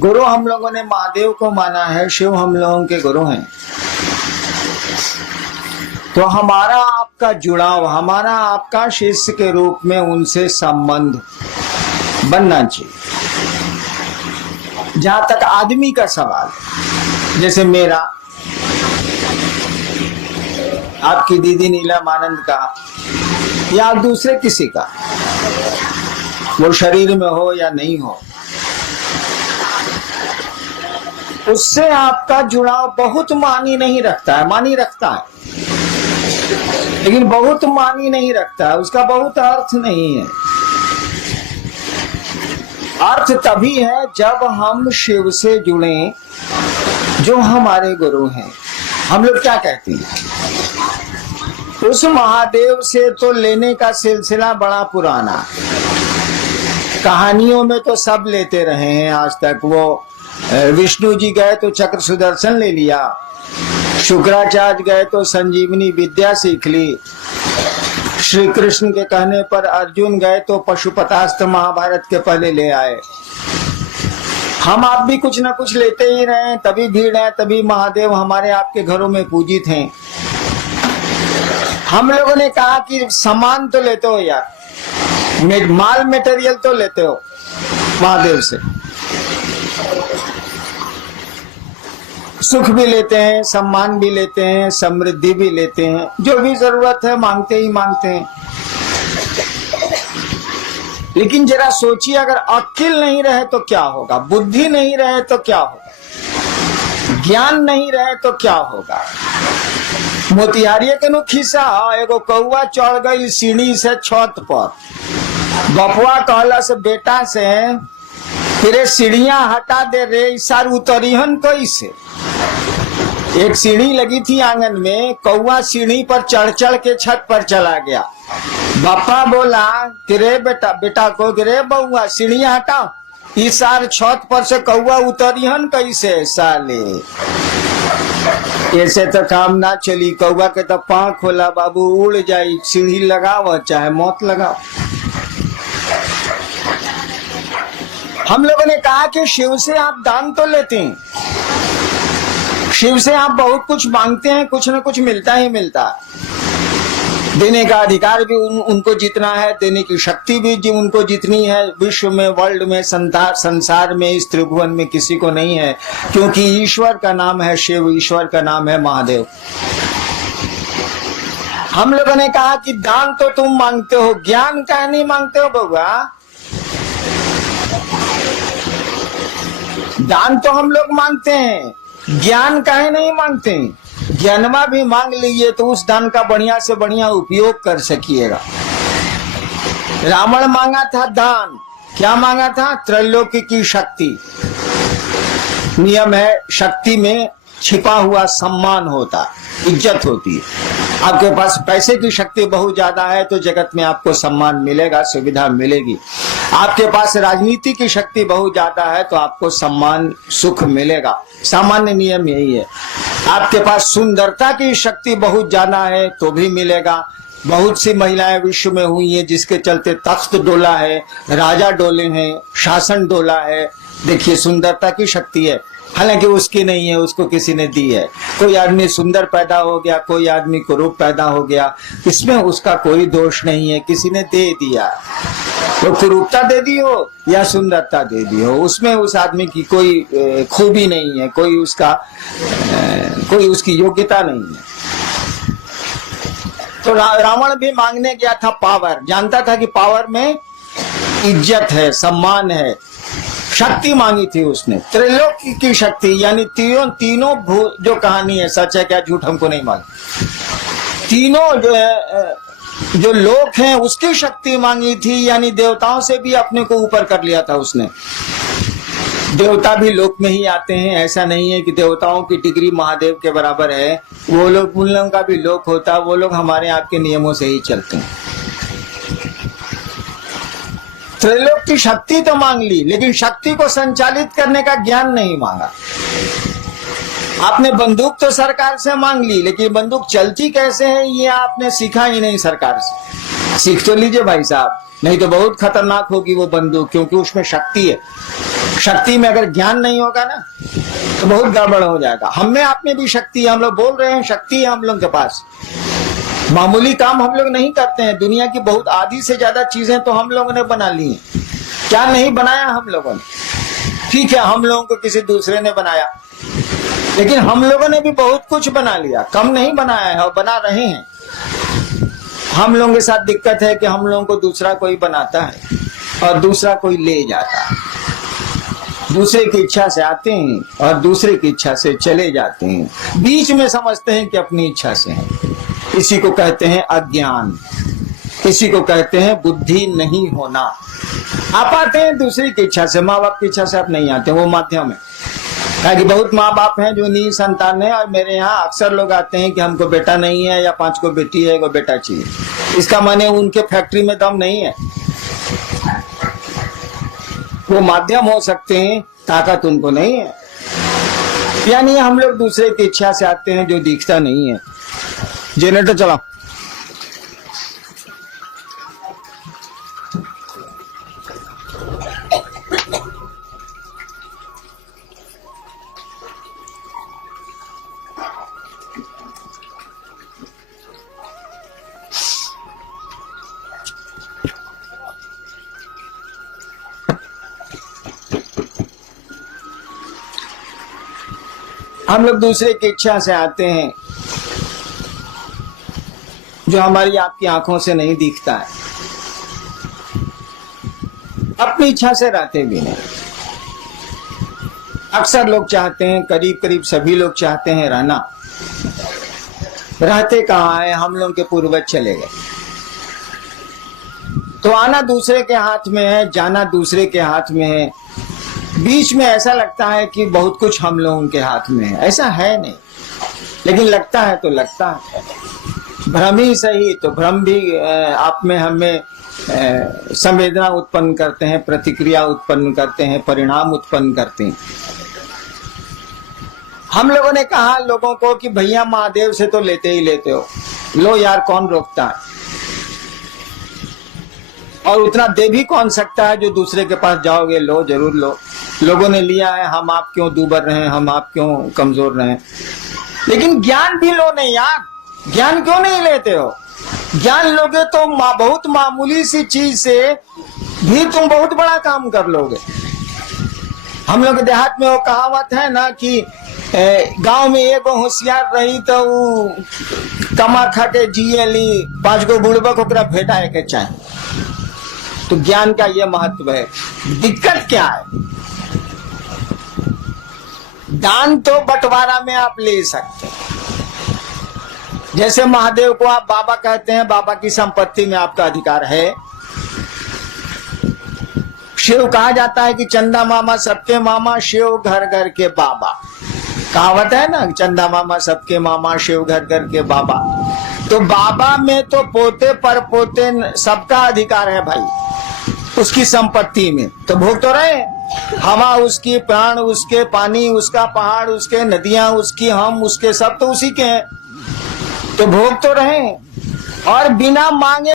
गुरु हम लोगों ने महादेव को माना है, शिव हम लोगों के गुरु हैं। तो हमारा आपका जुड़ाव, हमारा आपका शिष्य के रूप में उनसे संबंध बनना चाहिए। जहां तक आदमी का सवाल है, जैसे मेरा, आपकी दीदी नीलम आनंद का, या दूसरे किसी का, वो शरीर में हो या नहीं हो, उससे आपका जुड़ाव बहुत मानी नहीं रखता है। मानी रखता है लेकिन बहुत मानी नहीं रखता है, उसका बहुत अर्थ नहीं है। अर्थ तभी है जब हम शिव से जुड़े जो हमारे गुरु हैं। हम लोग क्या कहते हैं, उस महादेव से तो लेने का सिलसिला बड़ा पुराना, कहानियों में तो सब लेते रहे हैं आज तक। वो विष्णु जी गए तो चक्र सुदर्शन ले लिया, शुक्राचार्य गए तो संजीवनी विद्या सीख ली, श्री कृष्ण के कहने पर अर्जुन गए तो पशुपतास्त्र महाभारत के पहले ले आए। हम आप भी कुछ ना कुछ लेते ही रहे, तभी भीड़ है, तभी महादेव हमारे आपके घरों में पूजित हैं। हम लोगों ने कहा कि सामान तो लेते हो यार, माल मटेरियल तो लेते हो महादेव से, सुख भी लेते हैं, सम्मान भी लेते हैं, समृद्धि भी लेते हैं, जो भी जरूरत है मांगते ही मांगते हैं। लेकिन जरा सोचिए, अगर अक्ल नहीं रहे तो क्या होगा, बुद्धि नहीं रहे तो क्या होगा, ज्ञान नहीं रहे तो क्या होगा। मोतिहारिये के नु खिस्सा, एगो कौआ चढ़ गई सीढ़ी से छत पर, बपुआ कहला से बेटा से, फिर सीढ़ियां हटा दे रे, इसार उतरिहन कैसे। एक सीढ़ी लगी थी आंगन में, कौआ सीढ़ी पर चढ़ चढ़ के छत पर चला गया। बापा बोला गिरे बेटा को, गिरे बउआ सीढ़ियां हटा, इसार छत पर से कौआ उतरिहन कैसे साले। ऐसे तो काम ना चली, कौआ के तो पांख खोला, बाबू उड़ जाई, सीढ़ी लगाओ चाहे मौत लगाओ। हम लोगों ने कहा कि शिव से आप दान तो लेते हैं, शिव से आप बहुत कुछ मांगते हैं, कुछ न कुछ मिलता ही मिलता है। देने का अधिकार भी उनको जितना है, देने की शक्ति भी उनको जितनी है, विश्व में, वर्ल्ड में, संसार में, इस त्रिभुवन में किसी को नहीं है, क्योंकि ईश्वर का नाम है शिव, ईश्वर का नाम है महादेव। हम लोगों ने कहा कि दान तो तुम मांगते हो, ज्ञान का नहीं मांगते हो बउआ। दान तो हम लोग मांगते हैं, ज्ञान काहे नहीं मांगते। ज्ञानमा भी मांग लीजिए तो उस दान का बढ़िया से बढ़िया उपयोग कर सकिएगा। रावण मांगा था दान, क्या मांगा था, त्रैलोक्य की शक्ति। नियम है, शक्ति में छिपा हुआ सम्मान होता, इज्जत होती है। आपके पास पैसे की शक्ति बहुत ज्यादा है तो जगत में आपको सम्मान मिलेगा, सुविधा मिलेगी। आपके पास राजनीति की शक्ति बहुत ज्यादा है तो आपको सम्मान, सुख मिलेगा। सामान्य नियम यही है। आपके पास सुंदरता की शक्ति बहुत ज्यादा है तो भी मिलेगा। बहुत सी महिलाएं विश्व में हुई हैं जिसके चलते तख्त डोला है, राजा डोले हैं, शासन डोला है। देखिए, सुंदरता की शक्ति है, हालांकि उसकी नहीं है, उसको किसी ने दी है। कोई आदमी सुंदर पैदा हो गया, कोई आदमी कुरूप पैदा हो गया, इसमें उसका कोई दोष नहीं है, किसी ने दे दिया। तो कुरूपता दे दी हो या सुंदरता दे दी हो, उसमें उस आदमी की कोई खूबी नहीं है, कोई उसकी योग्यता नहीं है। तो रावण भी मांगने गया था पावर, जानता था कि पावर में इज्जत है, सम्मान है, शक्ति मांगी थी उसने, त्रिलोक की शक्ति, यानी तीनों जो कहानी है, सच है क्या झूठ हमको नहीं मालूम, तीनों जो है, जो लोक हैं उसकी शक्ति मांगी थी, यानी देवताओं से भी अपने को ऊपर कर लिया था उसने। देवता भी लोक में ही आते हैं, ऐसा नहीं है कि देवताओं की डिग्री महादेव के बराबर है। वो लोग, उन लोगों का भी लोक होता, वो लोग हमारे आपके नियमों से ही चलते हैं। त्रैलोक की शक्ति तो मांग ली, लेकिन शक्ति को संचालित करने का ज्ञान नहीं मांगा। आपने बंदूक तो सरकार से मांग ली, लेकिन बंदूक चलती कैसे है ये आपने सीखा ही नहीं सरकार से। सीख तो लीजिए भाई साहब, नहीं तो बहुत खतरनाक होगी वो बंदूक, क्योंकि उसमें शक्ति है। शक्ति में अगर ज्ञान नहीं होगा ना तो बहुत गड़बड़ हो जाएगा। हम में आप में भी शक्ति है, हम लोग बोल रहे हैं शक्ति है हम लोग के पास। मामूली काम हम लोग नहीं करते हैं, दुनिया की बहुत आधी से ज्यादा चीजें तो हम लोगों ने बना ली हैं। क्या नहीं बनाया हम लोगों ने? ठीक है, हम लोगों को किसी दूसरे ने बनाया, लेकिन हम लोगों ने भी बहुत कुछ बना लिया, कम नहीं बनाया है और बना रहे हैं। हम लोगों के साथ दिक्कत है कि हम लोगों को दूसरा कोई बनाता है और दूसरा कोई ले जाता है। दूसरे की इच्छा से आते हैं और दूसरे की इच्छा से चले जाते हैं, बीच में समझते हैं कि अपनी इच्छा से हैं। इसी को कहते हैं अज्ञान, इसी को कहते हैं बुद्धि नहीं होना। आप आते हैं दूसरी की इच्छा से, माँ बाप की इच्छा से आप नहीं आते, वो माध्यम है। कि बहुत माँ बाप हैं जो निसंतान है, और मेरे यहाँ अक्सर लोग आते हैं कि हमको बेटा नहीं है या 5 को बेटी है, 1 बेटा चाहिए। इसका माने उनके फैक्ट्री में दम नहीं है, वो माध्यम हो सकते हैं, ताकत उनको नहीं है। यानी हम लोग दूसरे की इच्छा से आते हैं जो दिखता नहीं है। जनरेटर चलाओ। हम लोग दूसरे की इच्छा से आते हैं जो हमारी आपकी आंखों से नहीं दिखता है, अपनी इच्छा से रहते भी नहीं। अक्सर लोग चाहते हैं, करीब करीब सभी लोग चाहते हैं रहना, रहते कहाँ है? हम लोग के पूर्वज चले गए, तो आना दूसरे के हाथ में है, जाना दूसरे के हाथ में है। बीच में ऐसा लगता है कि बहुत कुछ हम लोगों के हाथ में है, ऐसा है नहीं, लेकिन लगता है तो लगता है। भ्रम ही सही, तो भ्रम भी आप में हमें संवेदना उत्पन्न करते हैं, प्रतिक्रिया उत्पन्न करते हैं, परिणाम उत्पन्न करते हैं। हम लोगों ने कहा लोगों को कि भैया महादेव से तो लेते ही लेते हो, लो यार कौन रोकता है, और उतना दे भी कौन सकता है जो दूसरे के पास जाओगे, लो जरूर लो। लोगों ने लिया है, हम आप क्यों दूबर रहे, हम आप क्यों कमजोर रहे। लेकिन ज्ञान भी लो नहीं यार, ज्ञान क्यों नहीं लेते हो? ज्ञान लोगे तो बहुत मामूली सी चीज से भी तुम बहुत बड़ा काम कर लोगे। हम लोग देहात में वो कहावत है ना कि गांव में एक होशियार रही तो वो कमा खा के जिए ली, 5 गो बुड़बक ओकरा भेटा के चाहे। तो ज्ञान का ये महत्व है। दिक्कत क्या है? दान तो बंटवारा में आप ले सकते हैं, जैसे महादेव को आप बाबा कहते हैं, बाबा की संपत्ति में आपका अधिकार है। शिव कहा जाता है कि चंदा मामा सबके मामा, शिव घर घर के बाबा। कहावत है ना, चंदा मामा सबके मामा, शिव घर घर के बाबा। तो बाबा में तो पोते पर पोते सबका अधिकार है भाई, उसकी संपत्ति में। तो भोग तो रहे, हवा उसकी, प्राण उसके, पानी उसका, पहाड़ उसके, नदियां उसकी, हम उसके, सब तो उसी के हैं। तो भोग तो रहे, और बिना मांगे